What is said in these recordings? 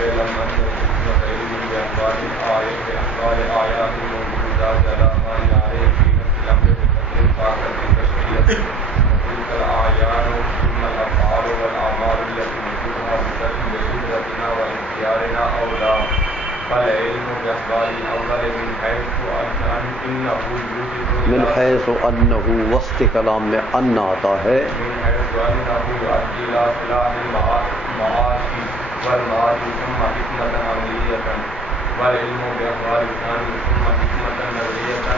اعلم ان الحكمة علم بأحوال آيات الموجودات على ما يعرف في نفس الأمر بقدر طاقة البشرية وتلك الأعيان ثم الأفعال والأعمال التي نجدها بقدرتنا واختيارنا أولى فالعلم بأحوال الأول من حيث أنه وسط کلام میں ان آتا ہے من حيث أنه يؤدي إلى صلاح المعاش والمعاش ثم حكمة عملية والعلم بأحوال الثاني ثم حكمة نظرية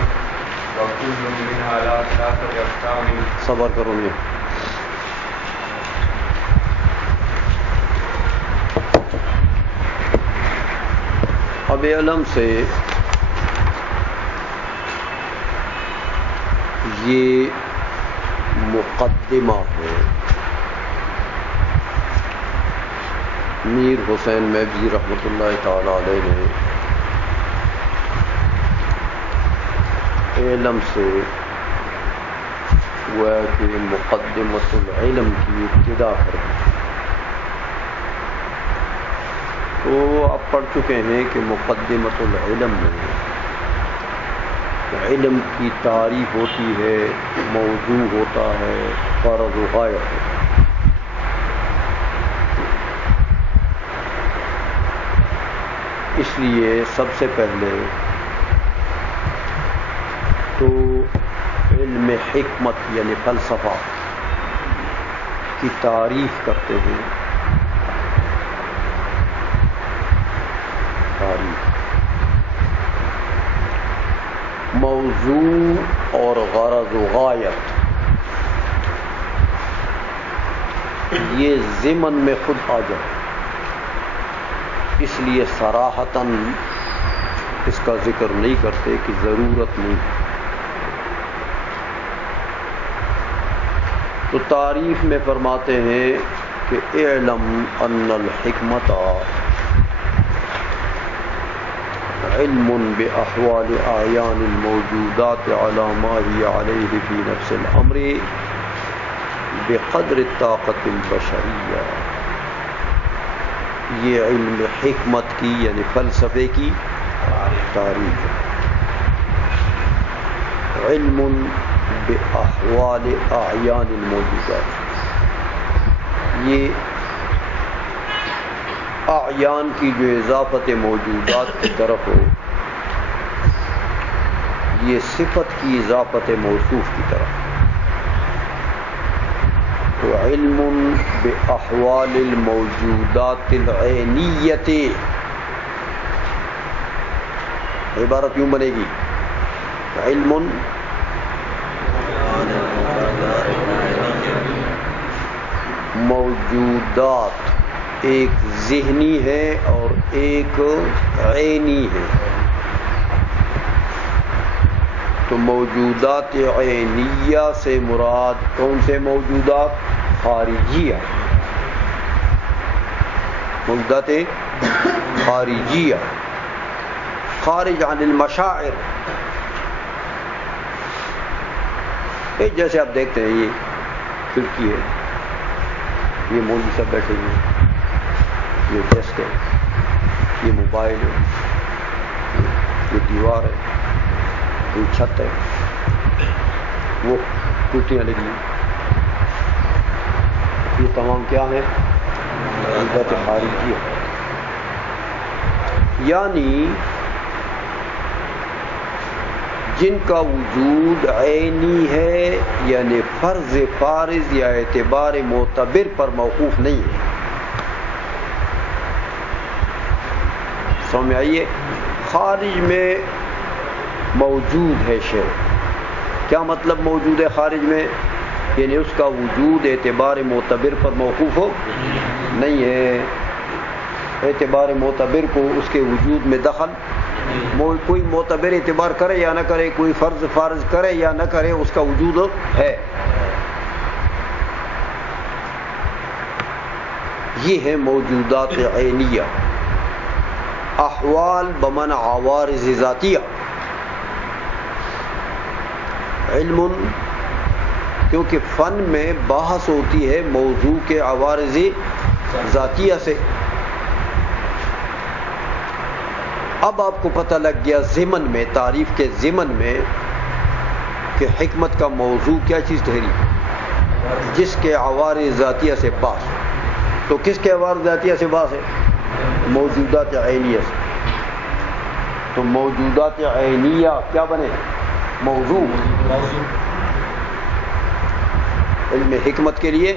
وكل منها لا ثلاثة أقسام. صبر کرو گے. اب علم سے یہ مقدمہ ہے. میر حسین میبزی رحمۃ اللہ تعالی علیہ نے علم سے وہ کہ مقدمۃ العلم کی ابتدا کر دی. تو آپ پڑھ چکے ہیں کہ مقدمۃ العلم میں علم کی تعریف ہوتی ہے، موضوع ہوتا ہے، غرض و غایت ہوتا ہے. اس لیے سب سے پہلے تو علم حکمت یعنی فلسفہ کی تعریف کرتے ہیں. موضوع اور غرض و غایت یہ ضمن میں خود آ جائے، اس لیے صراحتاً اس کا ذکر نہیں کرتے کہ ضرورت نہیں. تو تعریف میں فرماتے ہیں کہ اعلم ان الحکمت علم باحوال اعیان الموجودات على ما هي عليه في نفس الامر بقدر الطاقت البشریہ. یہ علم حکمت کی یعنی فلسفے کی تعریف ہے. علم باحوال اعیان الموجودات، یہ اعیان کی جو اضافت موجودات کی طرف ہو، یہ صفت کی اضافت موصوف کی طرف. تو علم باحوال الموجودات العینیت، عبارت یوں بنے گی علم موجودات ایک ذہنی ہے اور ایک عینی ہے. تو موجودات عینیہ سے مراد کون سے موجودات؟ خارجیہ. موجودات خارجیہ خارج عن المشاعر. جیسے آپ دیکھتے ہیں یہ کھڑکی ہے، یہ مولوی صاحب بیٹھے ہوئے ہیں، یہ ڈیسک ہے، یہ موبائل ہے، یہ دیوار ہے، یہ چھت ہے، وہ ٹوٹیاں لگی ہیں. یہ تمام کیا ہیں؟ موجودات خارجی ہے. یعنی جن کا وجود عینی ہے، یعنی فرض فارض یا اعتبار معتبر پر موقوف نہیں ہے. سمجھ آئیے؟ خارج میں موجود ہے شے. کیا مطلب موجود ہے خارج میں؟ یعنی اس کا وجود اعتبار معتبر پر موقوف ہو نہیں ہے. اعتبار معتبر کو اس کے وجود میں دخل، کوئی معتبر اعتبار کرے یا نہ کرے، کوئی فرض فارض کرے یا نہ کرے، اس کا وجود ہے. یہ ہے موجودات عینیہ. احوال بمعنی عوارض ذاتیہ. علم کیونکہ فن میں بحث ہوتی ہے موضوع کے عوارض ذاتیہ سے. اب آپ کو پتہ لگ گیا ضمن میں، تعریف کے ضمن میں، کہ حکمت کا موضوع کیا چیز ٹھہری؟ جس کے عوارض ذاتیہ سے باس. تو کس کے عوارض ذاتیہ سے باس ہے؟ موجودات عینیہ سے. تو موجودات عینیہ کیا بنے؟ موضوع. علم حکمت کے لیے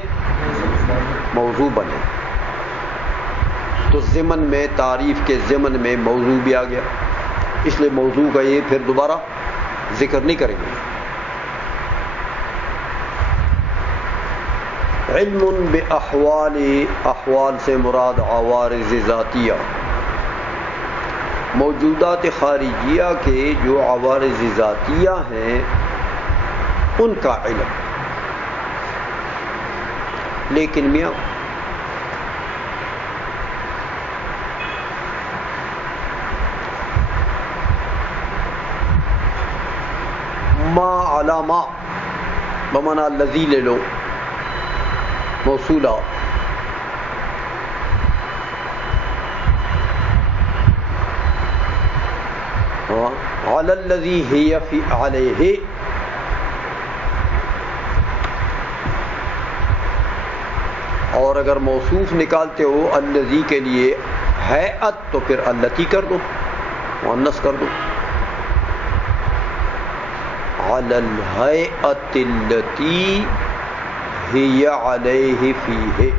موضوع بنے. تو ضمن میں، تعریف کے ضمن میں موضوع بھی آ گیا، اس لیے موضوع کا یہ پھر دوبارہ ذکر نہیں کریں گے. علم باحوال، احوال سے مراد عوارض ذاتیہ، موجودات خارجیہ کے جو عوارض ذاتیہ ہیں ان کا علم. لیکن میاں ما علامہ بمانا الذی لے لو، موصولہ، علی الذی ہی فی علیہ، اور اگر موصوف نکالتے ہو الذی کے لیے ہیئت تو پھر التی کر دو، مؤنث کر دو. علی الہیئۃ التی ہی علیہ فیہ،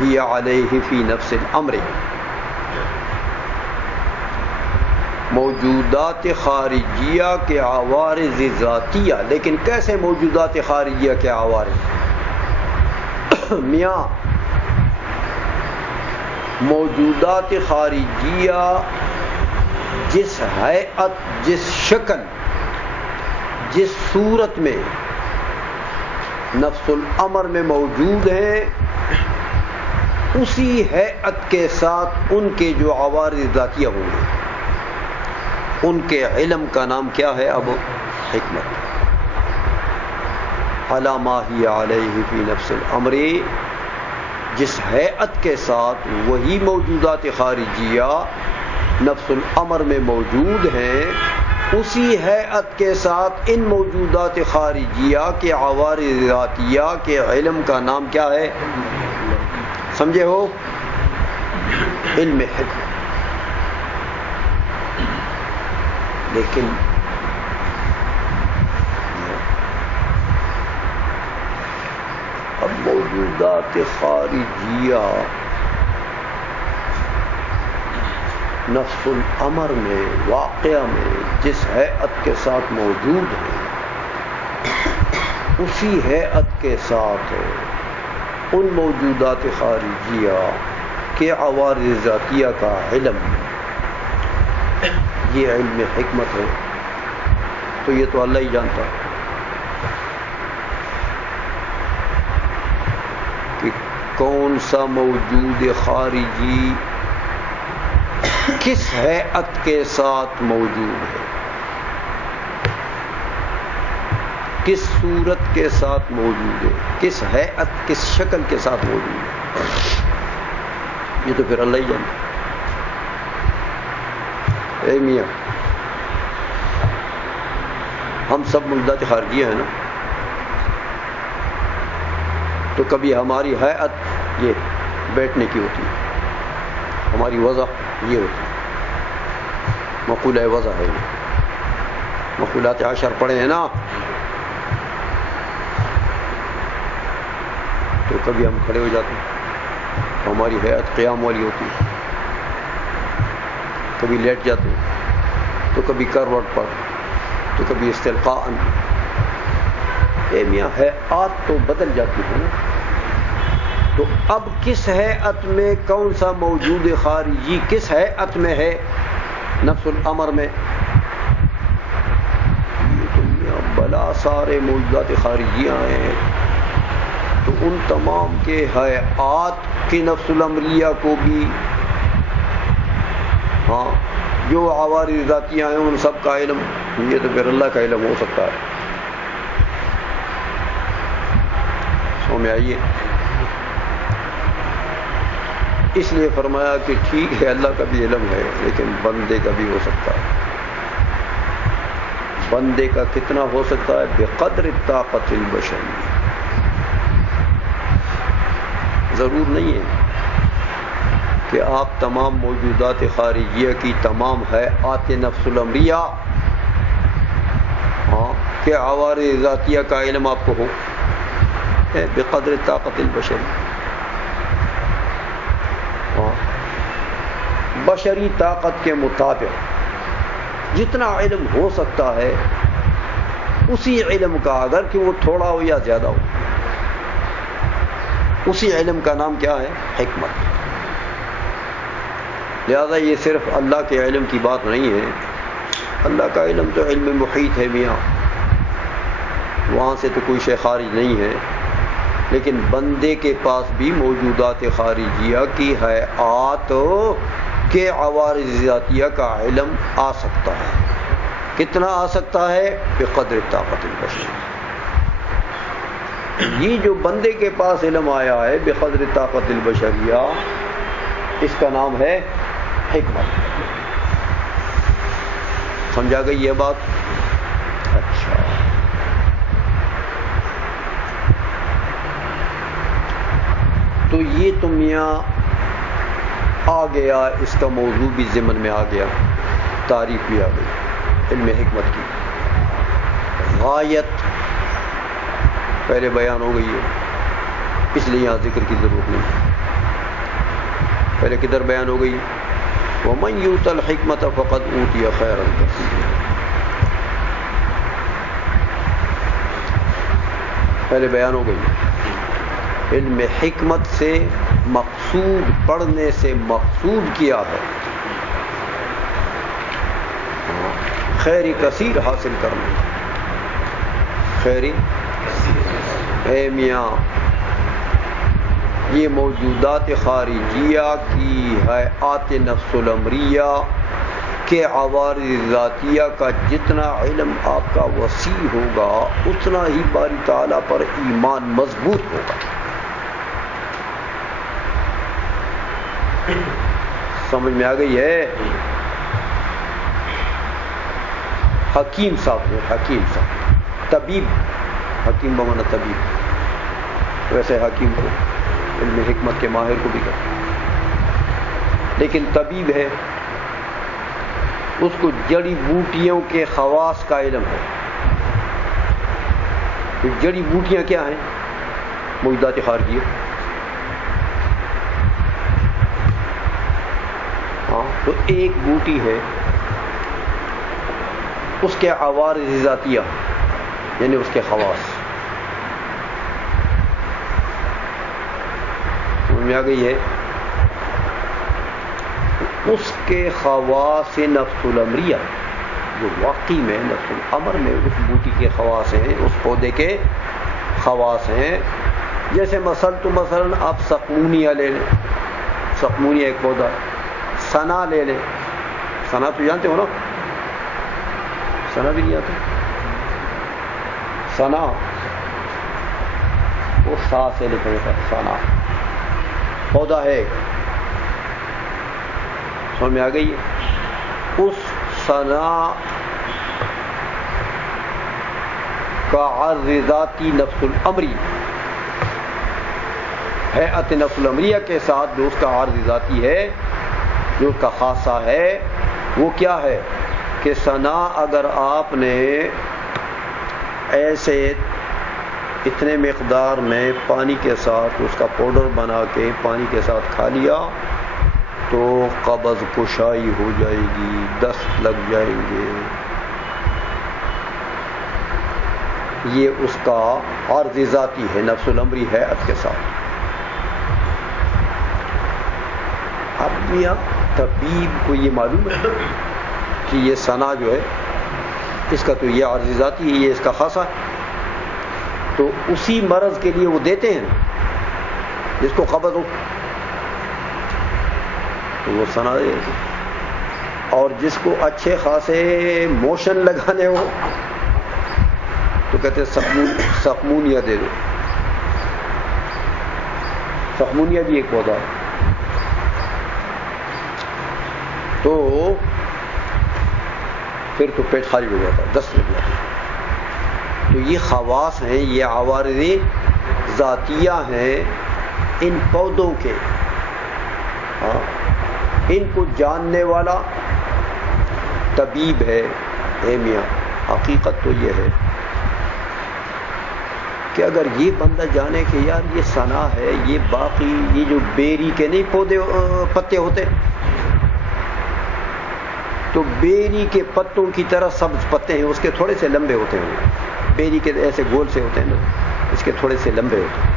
ہی علیہ فی نفس الامر. موجودات خارجیہ کے عوارض ذاتیہ. لیکن کیسے موجودات خارجیہ کے عوارض؟ میاں موجودات خارجیہ جس ہیئت، جس شکل، جس صورت میں نفس الامر میں موجود ہیں، اسی ہیئت کے ساتھ ان کے جو عوارض ذاتیہ ہوں گے، ان کے علم کا نام کیا ہے؟ اب حکمت. علی ما ہی علیہ فی نفس الامر، جس ہیئت کے ساتھ وہی موجودات خارجیہ نفس الامر میں موجود ہیں، اسی ہیئت کے ساتھ ان موجودات خارجیہ کے عوارض ذاتیہ کے علم کا نام کیا ہے؟ سمجھے ہو؟ علم حکمت. لیکن اب موجودات خارجیہ نفس الامر میں، واقعہ میں جس ہیئت کے ساتھ موجود ہیں، اسی ہیئت کے ساتھ ان موجودات خارجیہ کے عوارض ذاتیہ کا علم، یہ علم حکمت ہے. تو یہ تو اللہ ہی جانتا ہے کہ کون سا موجود خارجی کس ہیئت کے ساتھ موجود ہے، کس صورت کے ساتھ موجود ہے، کس ہیئت، کس شکل کے ساتھ موجود ہے. یہ تو پھر اللہ ہی جانتا ہے. اے میاں ہم سب موجودات خارجیہ ہیں نا، تو کبھی ہماری ہیئت یہ بیٹھنے کی ہوتی ہے، ہماری وضع یہ ہوتی ہے، مقولہ وضع ہے. یہ مقولات عشر پڑھے ہیں نا، تو کبھی ہم کھڑے ہو جاتے ہیں، ہماری ہیئت قیام والی ہوتی ہے. کبھی لیٹ جاتے ہیں، تو کبھی کروٹ پر، تو کبھی استلقاء. اے میاں ہیئات تو بدل جاتی ہے نا. تو اب کس ہیئت میں کون سا موجود خارجی کس ہیئت میں ہے؟ نفس الامر میں. یہ تو میاں بلا سارے موجودات خارجیاں ہیں، تو ان تمام کے ہیئات کی نفس الامریہ کو بھی، ہاں جو عوارض ذاتیہ ہیں ان سب کا علم، یہ تو پھر اللہ کا علم ہو سکتا ہے. سو میں آئیے، اس لیے فرمایا کہ ٹھیک ہے اللہ کا بھی علم ہے لیکن بندے کا بھی ہو سکتا ہے. بندے کا کتنا ہو سکتا ہے؟ بقدر طاقت البشر. ضرور نہیں ہے کہ آپ تمام موجودات خارجیہ کی تمام حیات نفس الامریہ کہ عوارض ذاتیہ کا علم آپ کو ہو. بقدر طاقت البشر. بشری طاقت کے مطابق جتنا علم ہو سکتا ہے اسی علم کا، اگر کہ وہ تھوڑا ہو یا زیادہ ہو، اسی علم کا نام کیا ہے؟ حکمت. لہذا یہ صرف اللہ کے علم کی بات نہیں ہے. اللہ کا علم تو علم محیط ہے میاں، وہاں سے تو کوئی شے خارج نہیں ہے. لیکن بندے کے پاس بھی موجودات خارجیہ کی حیات کے عوارض ذاتیہ کا علم آ سکتا ہے. کتنا آ سکتا ہے؟ بقدر طاقت البشر. یہ جو بندے کے پاس علم آیا ہے بقدر طاقت البشریہ، اس کا نام ہے حکمت. سمجھا گئی یہ بات؟ اچھا، تو یہ تو میاں آ گیا، اس کا موضوع بھی ضمن میں آ گیا، تعریف بھی آ گئی علم حکمت کی. غایت پہلے بیان ہو گئی ہے، اس لیے یہاں ذکر کی ضرورت نہیں. پہلے کدھر بیان ہو گئی؟ وَمَنْ يُؤْتَ الْحِكْمَةَ فَقَدْ أُوتِيَ خَيْرًا كَثِيرًا. پہلے بیان ہو گئی. علم حکمت سے مقصود، پڑھنے سے مقصود کیا ہے خیر کثیر حاصل کرنا. خیر اے میاں، یہ موجودات خارجیہ کی حیات نفس الامریہ کے عوارض ذاتیہ کا جتنا علم آپ کا وسیع ہوگا اتنا ہی باری تعالیٰ پر ایمان مضبوط ہوگا. سمجھ میں آ گئی ہے؟ حکیم صاحب ہے، حکیم صاحب، طبیب، حکیم بمانا طبیب. ویسے حکیم کو علم حکمت کے ماہر کو بھی کرتے، لیکن طبیب ہے، اس کو جڑی بوٹیوں کے خواص کا علم ہے. جڑی بوٹیاں کیا ہیں؟ موجودات خارجیہ. تو ایک بوٹی ہے، اس کے عوارض ذاتیہ یعنی اس کے خواص. سمجھ میں آ گئی ہے؟ اس کے خواص نفس الامریہ جو واقعی میں نفس الامر میں اس بوٹی کے خواص ہیں، اس پودے کے خواص ہیں. جیسے مثلا آپ سقمونیہ لے لیں، سقمونیہ ایک پودا. سنا لے لیں، سنا تو جانتے ہو نا؟ سنا بھی نہیں آتا. سنا وہ سا سے لکھا جاتا ہے. سنا پودا ہے، سمجھ میں آ گئی؟ اس سنا کا عرض ذاتی نفس الامری، حیات نفس الامریہ کے ساتھ جو اس کا عرض ذاتی ہے، جو کا خاصہ ہے، وہ کیا ہے کہ سنا اگر آپ نے ایسے اتنے مقدار میں پانی کے ساتھ اس کا پاؤڈر بنا کے پانی کے ساتھ کھا لیا تو قبض کشائی ہو جائے گی، دست لگ جائیں گے. یہ اس کا عرض ذاتی ہے نفس الامری حیات کے ساتھ. اب میاں طبیب کو یہ معلوم ہے کہ یہ سنا جو ہے اس کا تو یہ عرض ذاتی ہے، یہ اس کا خاصہ ہے، تو اسی مرض کے لیے وہ دیتے ہیں جس کو قبض ہو تو وہ سنا دے دیتے، اور جس کو اچھے خاصے موشن لگانے ہو تو کہتے ہیں سقمونیہ دے دو. سقمونیہ بھی ایک پودا ہے، تو پھر تو پیٹ خالی ہو جاتا ہے، دست لگ جاتا ہے۔ تو یہ خواص ہیں، یہ عوارض ذاتیہ ہیں ان پودوں کے۔ ان کو جاننے والا طبیب ہے۔ اے میاں، حقیقت تو یہ ہے کہ اگر یہ بندہ جانے کہ یار یہ ثنا ہے، یہ باقی یہ جو بیری کے نہیں پودے پتے ہوتے، تو بیری کے پتوں کی طرح سبز پتے ہیں، اس کے تھوڑے سے لمبے ہوتے ہیں، بیری کے ایسے گول سے ہوتے ہیں نا، اس کے تھوڑے سے لمبے ہوتے ہیں۔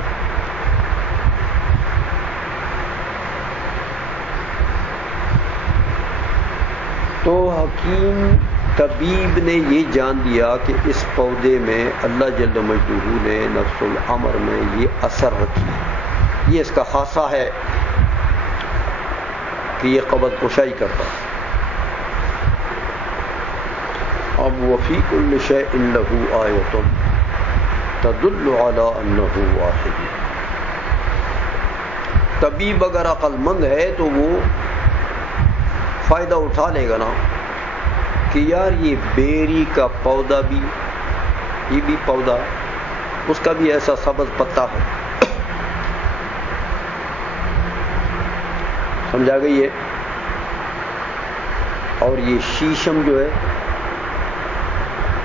تو حکیم طبیب نے یہ جان لیا کہ اس پودے میں اللہ جل مجدہ نے نفس الامر میں یہ اثر رکھی ہے، یہ اس کا خاصہ ہے کہ یہ قبض کشائی کرتا ہے۔ اب وفی کل شیء لہ آیۃ تدل علی انہ واحد۔ طبیب اگر عقل مند ہے تو وہ فائدہ اٹھا لے گا نا کہ یار یہ بیری کا پودا بھی، یہ بھی پودا، اس کا بھی ایسا سبز پتا ہے، سمجھا گئی ہے؟ اور یہ شیشم جو ہے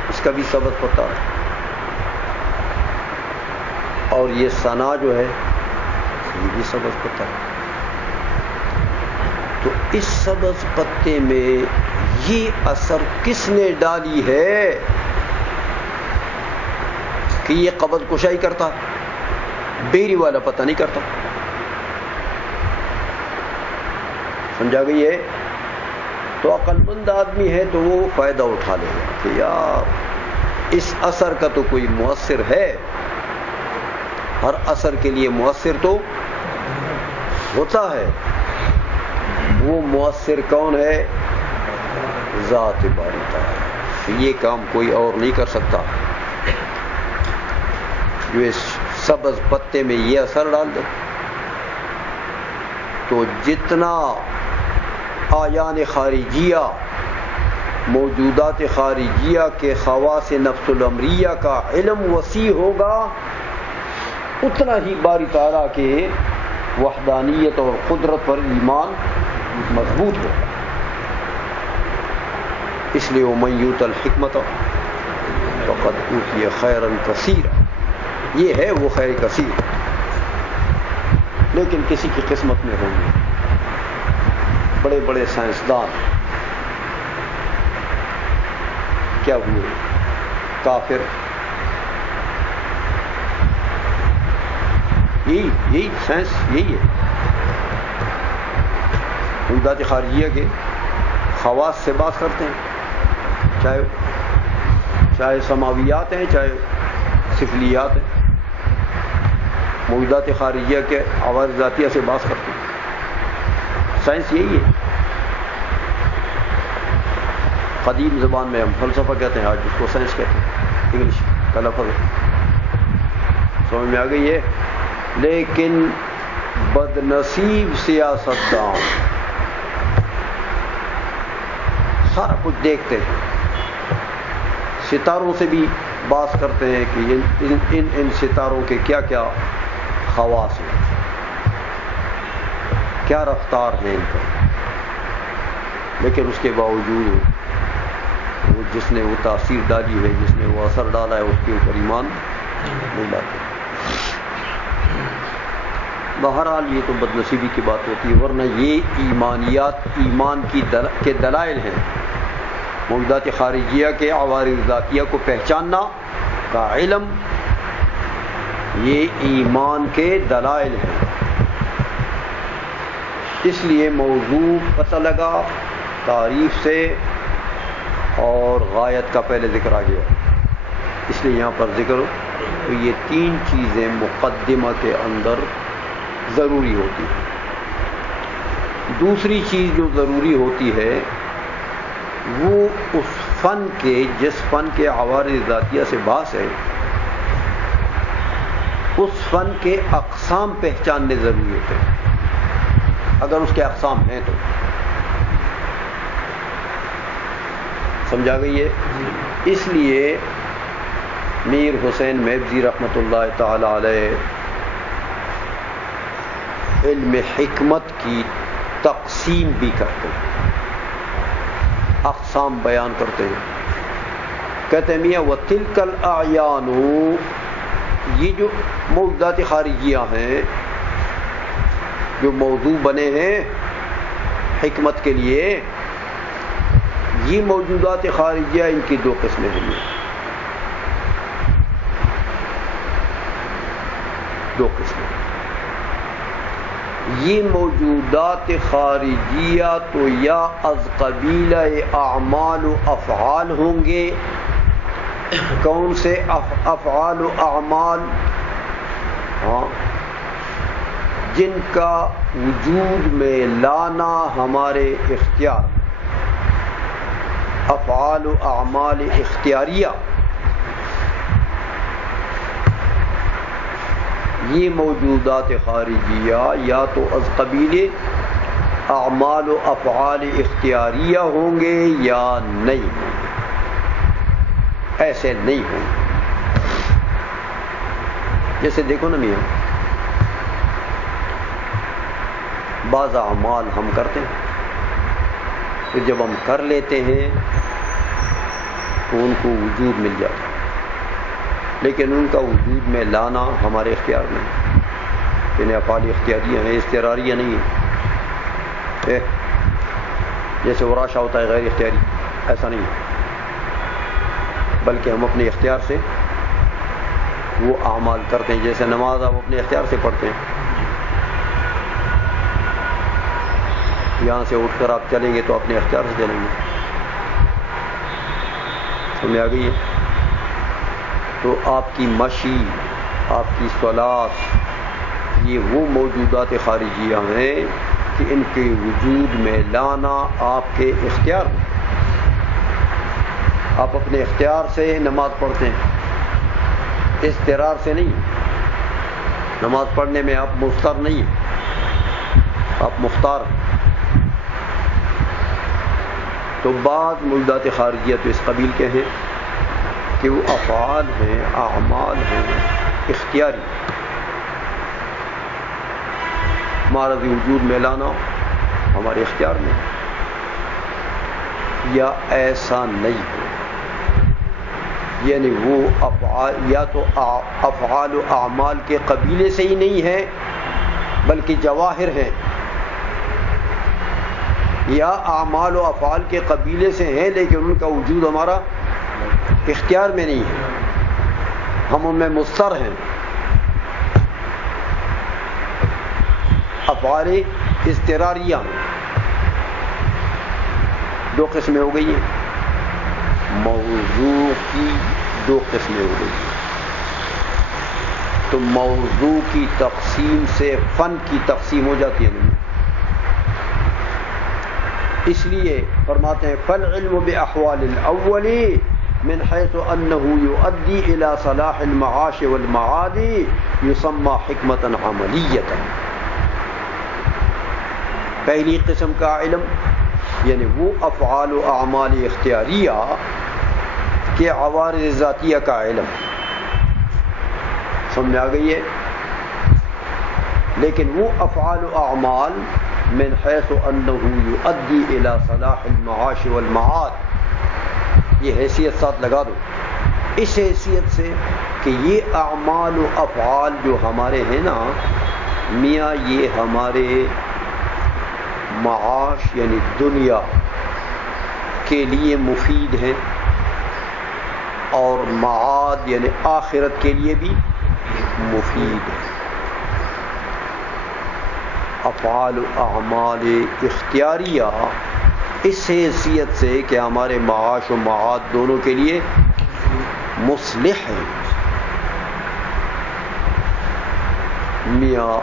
اس کا بھی سبز پتا ہے، اور یہ ثنا جو ہے یہ بھی سبز پتا ہے۔ تو اس سبز پتے میں یہ اثر کس نے ڈالی ہے کہ یہ قبض کشائی کرتا؟ بیری والا پتہ نہیں کرتا، سمجھا گئی ہے؟ تو عقل مند آدمی ہے تو وہ فائدہ اٹھا لے گا کہ یار اس اثر کا تو کوئی مؤثر ہے، ہر اثر کے لیے مؤثر تو ہوتا ہے۔ وہ مؤثر کون ہے؟ ذات باری تعالی۔ یہ کام کوئی اور نہیں کر سکتا جو اس سبز پتے میں یہ اثر ڈال دے۔ تو جتنا آیان خارجیہ، موجودات خارجیہ کے خواص نفس الامریہ کا علم وسیع ہوگا، اتنا ہی باری تعالیٰ کے وحدانیت اور قدرت پر ایمان مضبوط ہوگا۔ اس لیے وَمَن یُؤْتَ الْحِکْمَةَ فَقَدْ أُوتِیَ خَیْرًا کَثِیرًا، یہ ہے وہ خیر کثیر، لیکن کسی کی قسمت میں ہوں گے۔ بڑے بڑے سائنسدان کیا ہوئے؟ کافر۔ یہی سائنس یہی ہے، موجودات خارجیہ کے خواص سے بات کرتے ہیں، چاہے سماویات ہیں چاہے سفلیات ہیں، موجودات خارجیہ کے عوارض ذاتیہ سے بات کرتے ہیں۔ سائنس یہی ہے۔ قدیم زبان میں ہم فلسفہ کہتے ہیں، آج اس کو سائنس کہتے ہیں، انگلش کا لفظ ہے، سمجھ میں آ گئی ہے؟ لیکن بد نصیب سیاستدان سارا کچھ دیکھتے ہیں، ستاروں سے بھی بات کرتے ہیں کہ ان ستاروں کے کیا کیا خواص ہیں، کیا رفتار ہے ان کا، لیکن اس کے باوجود وہ جس نے وہ تاثیر ڈالی ہے، جس نے وہ اثر ڈالا ہے، اس کے اوپر ایمان نہیں لاتے۔ بہرحال یہ تو بد نصیبی کی بات ہوتی ہے، ورنہ یہ ایمانیات ایمان کے دلائل ہیں۔ موجودات خارجیہ کے عوارض ذاتیہ کو پہچاننا کا علم، یہ ایمان کے دلائل ہیں۔ اس لیے موضوع پتہ لگا تعریف سے، اور غایت کا پہلے ذکر آ گیا، اس لیے یہاں پر ذکر تو یہ تین چیزیں مقدمہ کے اندر ضروری ہوتی ہے۔ دوسری چیز جو ضروری ہوتی ہے وہ اس فن کے، جس فن کے عوارض ذاتیہ سے بحث ہے، اس فن کے اقسام پہچاننے ضروری ہوتے ہیں، اگر اس کے اقسام ہیں تو۔ سمجھا گئی ہے؟ اس لیے میر حسین محبزی رحمۃ اللہ تعالی علیہ علم حکمت کی تقسیم بھی کرتے ہیں، اقسام بیان کرتے ہیں. کہتے ہیں میاں وَتِلْكَ الْأَعْيَانُ، یہ جو موجودات خارجیہ ہیں جو موضوع بنے ہیں حکمت کے لیے، یہ موجودات خارجیہ ان کی دو قسمیں ہیں. دو قسمیں. یہ موجودات خارجیہ تو یا از قبیلہ اعمال و افعال ہوں گے. کون سے افعال و اعمال؟ ہاں، جن کا وجود میں لانا ہمارے اختیار، افعال و اعمال اختیاریہ. یہ موجودات خارجیہ یا تو از قبیل اعمال و افعال اختیاریہ ہوں گے یا نہیں ہوں گے. ایسے نہیں ہوں گے. جیسے دیکھو نا میاں، بعض اعمال ہم کرتے ہیں، پھر جب ہم کر لیتے ہیں تو ان کو وجود مل جاتا ہے، لیکن ان کا وجود میں لانا ہمارے اختیار میں ہے. یعنی افعال اختیاریہ ہیں، اضطراریہ نہیں ہے. جیسے وراشہ ہوتا ہے غیر اختیاری، ایسا نہیں ہے، بلکہ ہم اپنے اختیار سے وہ اعمال کرتے ہیں. جیسے نماز آپ اپنے اختیار سے پڑھتے ہیں. یہاں سے اٹھ کر آپ چلیں گے تو اپنے اختیار سے چلیں گے. سمجھ آ گئی ہے؟ تو آپ کی مشی، آپ کی صلاۃ، یہ وہ موجودات خارجیہ ہیں کہ ان کے وجود میں لانا آپ کے اختیار میں. آپ اپنے اختیار سے نماز پڑھتے ہیں، اضطرار سے نہیں. نماز پڑھنے میں آپ مضطر نہیں ہیں، آپ مختار ہیں. تو بعض موجودات خارجیہ تو اس قبیل کے ہیں کہ وہ افعال ہیں، اعمال ہیں اختیاری، ہمارا بھی وجود میں لانا ہمارے اختیار میں. یا ایسا نہیں ہے، یعنی وہ افعال یا تو افعال و اعمال کے قبیلے سے ہی نہیں ہیں بلکہ جواہر ہیں، یا اعمال و افعال کے قبیلے سے ہیں لیکن ان کا وجود ہمارا اختیار میں نہیں ہے، ہم ان میں مضطر ہیں. افعال اضطراریہ دو قسمیں ہو گئی ہیں. موضوع کی دو قسمیں ہو گئی. تو موضوع کی تقسیم سے فن کی تقسیم ہو جاتی ہے نہیں. اس لیے فرماتے ہیں فالعلم باحوال الاول من حيث انه يؤدي الى صلاح المعاش والمعاد يسمى حکمتا عملیتا. پہلی قسم کا علم یعنی وہ افعال و اعمال اختیاریہ کے عوارض ذاتیہ کا علم. سمجھ آ گئی ہے؟ لیکن وہ افعال و اعمال من حیث انه یؤدی الی صلاح المعاش والمعاد، یہ حیثیت ساتھ لگا دو، اس حیثیت سے کہ یہ اعمال و افعال جو ہمارے ہیں نا میاں، یہ ہمارے معاش یعنی دنیا کے لیے مفید ہیں اور معاد یعنی آخرت کے لیے بھی مفید ہے. افعال و اعمال اختیاریہ اس حیثیت سے کہ ہمارے معاش و معاد دونوں کے لیے مصلح ہیں. میاں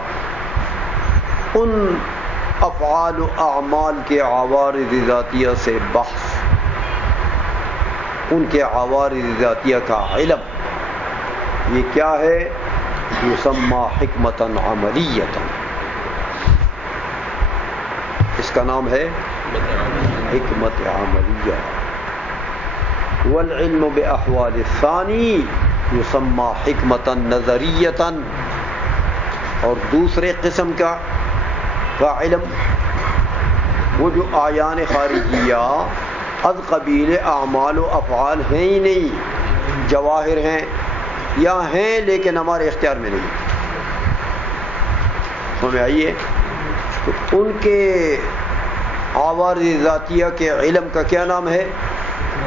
ان افعال و اعمال کے عوارض ذاتیہ سے بحث، ان کے عوارض ذاتیہ کا علم، یہ کیا ہے؟ یسمى حکمتا عملیتا. اس کا نام ہے حکمت عملیہ. والعلم باحوال الثانی یسمى حکمتا نظریتا، اور دوسرے قسم کا علم وہ جو آیان خارجیہ از قبیل اعمال و افعال ہیں ہی نہیں، جواہر ہیں یا ہیں لیکن ہمارے اختیار میں نہیں، سمجھ آئیے؟ تو ان کے عوارض ذاتیہ کے علم کا کیا نام ہے؟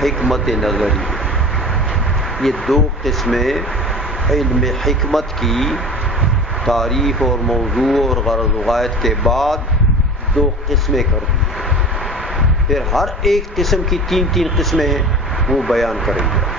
حکمت نظری۔ یہ دو قسمیں علم حکمت کی تعریف اور موضوع اور غرض و غایت کے بعد دو قسمیں کر دی، پھر ہر ایک قسم کی تین قسمیں ہیں وہ بیان کریں گے۔